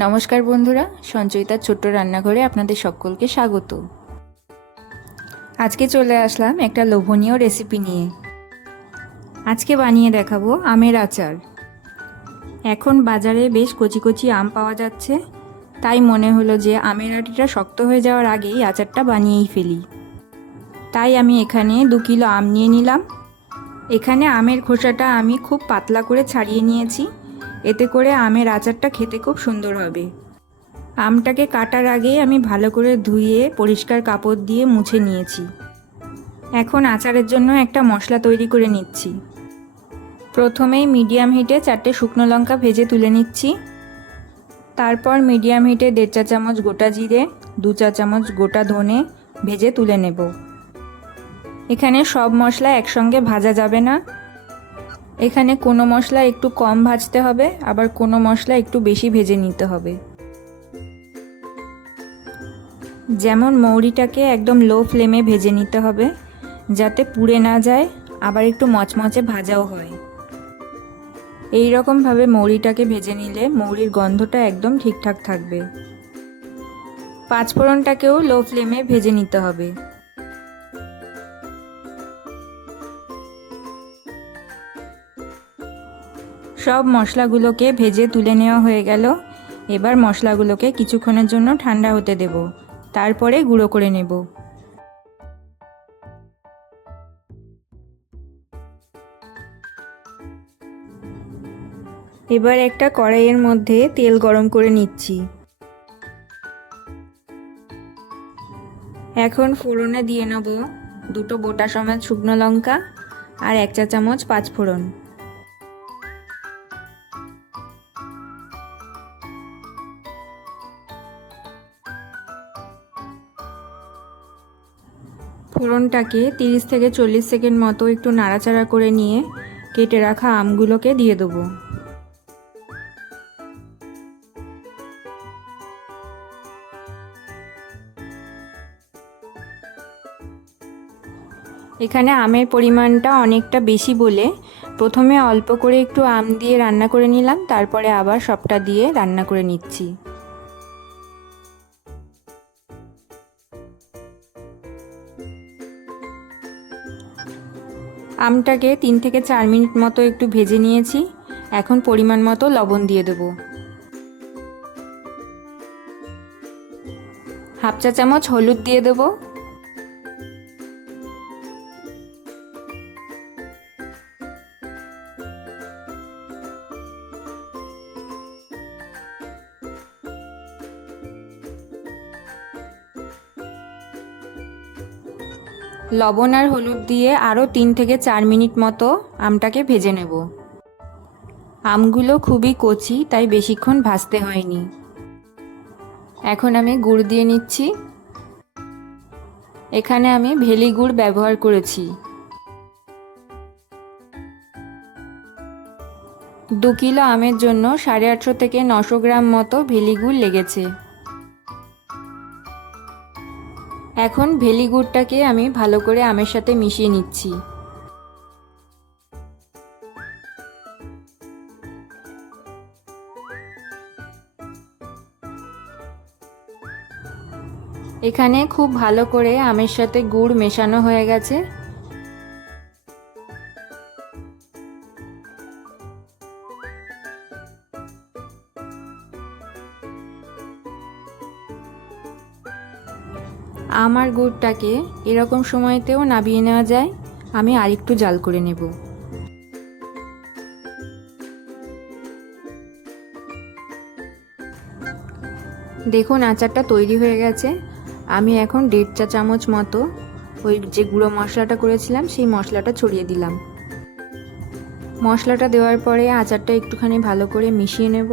নমস্কার বন্ধুরা, সঞ্চয়িতার ছোট্ট রান্নাঘরে আপনাদের সকলকে স্বাগত। আজকে চলে আসলাম একটা লোভনীয় রেসিপি নিয়ে। আজকে বানিয়ে দেখাবো আমের আচার। এখন বাজারে বেশ কচি কচি আম পাওয়া যাচ্ছে, তাই মনে হলো যে আমের আটিটা শক্ত হয়ে যাওয়ার আগেই আচারটা বানিয়েই ফেলি। তাই আমি এখানে 2 কিলো আম নিয়ে নিলাম। এখানে আমের খোসাটা আমি খুব পাতলা করে ছাড়িয়ে নিয়েছি, এতে করে আমের আচারটা খেতে খুব সুন্দর হবে। আমটাকে কাটার আগেই আমি ভালো করে ধুয়ে পরিষ্কার কাপড় দিয়ে মুছে নিয়েছি। এখন আচারের জন্য একটা মশলা তৈরি করে নিচ্ছি। প্রথমেই মিডিয়াম হিটে 4টে শুকনো লঙ্কা ভেজে তুলে নিচ্ছি। তারপর মিডিয়াম হিটে 1.5 চা চামচ গোটা জিরে, 2 চা চামচ গোটা ধনে ভেজে তুলে নেব। এখানে সব মশলা একসঙ্গে ভাজা যাবে না। এখানে কোনো মশলা একটু কম ভাজতে হবে, আবার কোনো মশলা একটু বেশি ভেজে নিতে হবে। যেমন মৌরিটাকে একদম লো ফ্লেমে ভেজে নিতে হবে, যাতে পুড়ে না যায়, আবার একটু মচমচে ভাজাও হয়। এই রকমভাবে মৌরিটাকে ভেজে নিলে মৌরির গন্ধটা একদম ঠিকঠাক থাকবে। পাঁচফোড়নটাকেও লো ফ্লেমে ভেজে নিতে হবে। সব মশলাগুলোকে ভেজে তুলে নেওয়া হয়ে গেল। এবার মশলাগুলোকে কিছুক্ষণের জন্য ঠান্ডা হতে দেব, তারপরে গুঁড়ো করে নেব। এবার একটা কড়াইয়ের মধ্যে তেল গরম করে নিচ্ছি। এখন ফোড়নে দিয়ে নেব 2টো গোটা সমেত শুকনো লঙ্কা আর 1 চা চামচ পাঁচফোড়ন। ফোড়নটাকে 30 থেকে 40 সেকেন্ড মতো একটু নাড়াচাড়া করে নিয়ে কেটে রাখা আমগুলোকে দিয়ে দেবো। এখানে আমের পরিমাণটা অনেকটা বেশি বলে প্রথমে অল্প করে একটু আম দিয়ে রান্না করে নিলাম, তারপরে আবার সবটা দিয়ে রান্না করে নিচ্ছি। আমটাকে 3 থেকে 4 মিনিট মতো একটু ভেজে নিয়েছি। এখন পরিমাণ মতো লবণ দিয়ে দেবো। হাফ চা চামচ হলুদ দিয়ে দেবো। লবণ আর হলুদ দিয়ে আরও 3 থেকে 4 মিনিট মতো আমটাকে ভেজে নেব। আমগুলো খুবই কচি, তাই বেশিক্ষণ ভাজতে হয়নি। এখন আমি গুড় দিয়ে নিচ্ছি। এখানে আমি ভেলি গুড় ব্যবহার করেছি। 2 কিলো আমের জন্য 850 থেকে 900 গ্রাম মতো ভেলি গুড় লেগেছে। এখন ভেলি গুড়টাকে আমি ভালো করে আমের সাথে মিশিয়ে নিচ্ছি। এখানে খুব ভালো করে আমের সাথে গুড় মেশানো হয়ে গেছে। আমার গুড়টাকে এরকম সময়তেও নাবিয়ে নেওয়া যায়। আমি আরেকটু জাল করে নেব। দেখুন আচারটা তৈরি হয়ে গেছে। আমি এখন 1.5 চা চামচ মতো ওই যে গুঁড়ো মশলাটা করেছিলাম সেই মশলাটা ছড়িয়ে দিলাম। মশলাটা দেওয়ার পরে আচারটা একটুখানি ভালো করে মিশিয়ে নেব।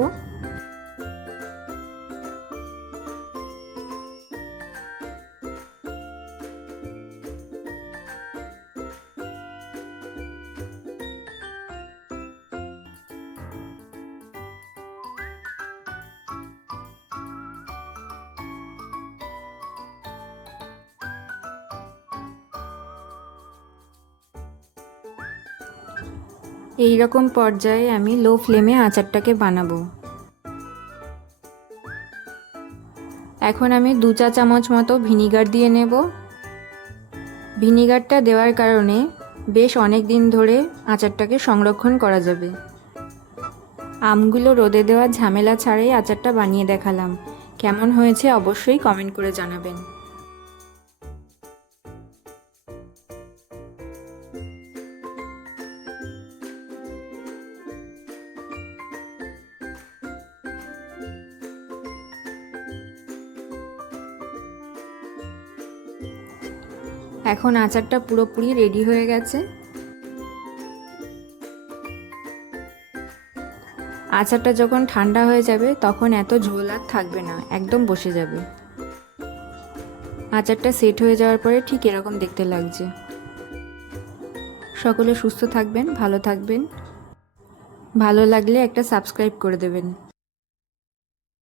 এই রকম পর্যায়ে আমি লো ফ্লেমে আচারটাকে বানাবো। এখন আমি 2 চা চামচ মতো ভিনিগার দিয়ে নেব। ভিনিগারটা দেওয়ার কারণে বেশ অনেক দিন ধরে আচারটাকে সংরক্ষণ করা যাবে। আমগুলো রোদে দেওয়ার ঝামেলা ছাড়াই আচারটা বানিয়ে দেখালাম। কেমন হয়েছে অবশ্যই কমেন্ট করে জানাবেন। এখন আচারটা পুরোপুরি রেডি হয়ে গেছে। আচারটা যখন ঠান্ডা হয়ে যাবে তখন এত ঝোল আর থাকবে না, একদম বসে যাবে। আচারটা সেট হয়ে যাওয়ার পরে ঠিক এরকম দেখতে লাগছে। সকলে সুস্থ থাকবেন, ভালো থাকবেন। ভালো লাগলে একটা সাবস্ক্রাইব করে দেবেন।